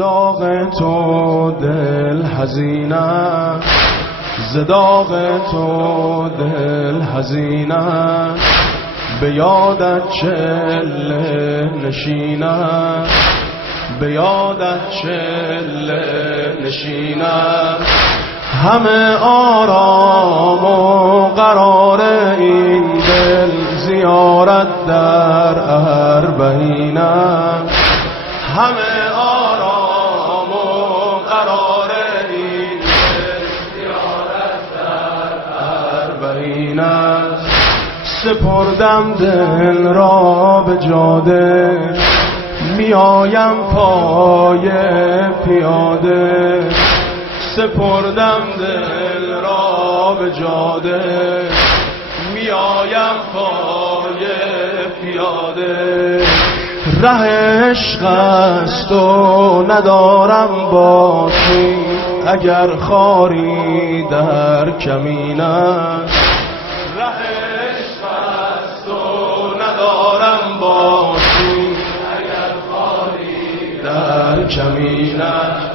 داغ تو دل حزینم، ز داغ تو دل حزینم، به یادت چله نشینم، به یادت چله نشینم. همه آرام و قرار این دل زیارت در اربعینم، همه آرام و قرار این دل زیارت در اربعینم. سپردم دل را به جاده، میایم پای پیاده، سپردم دل را به جاده، میایم پای پیاده. ره عشق است و ندارم باکی، اگر خاری در کمین است. ره عشق است و ندارم باکی، اگر خاری در کمین است.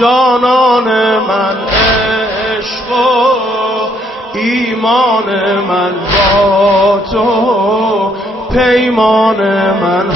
جانان من عشق و ایمان من با تو، پیمان من